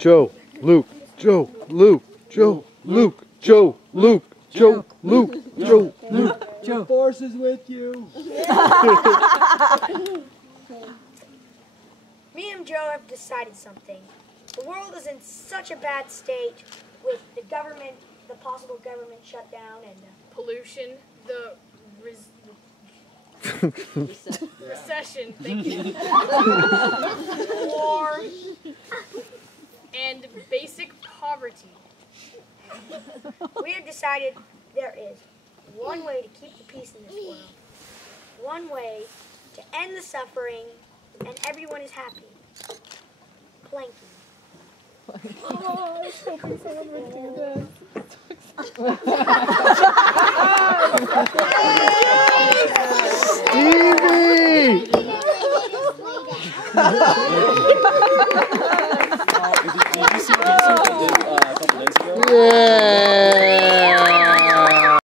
Joe, Luke, Joe, Luke, Joe, Luke, Joe, Luke, Joe, Luke, Joe, Luke. Joe. Force is with you. Me and Joe have decided something. The world is in such a bad state with the government, the possible government shutdown, and pollution, the recession, thank you, war, and basic poverty. We have decided there is one way to keep the peace in this world, one way to end the suffering, and everyone is happy. Planking. Oh, I was hoping someone would do this. Stevie! Did you see what I did a couple days ago? Yeah!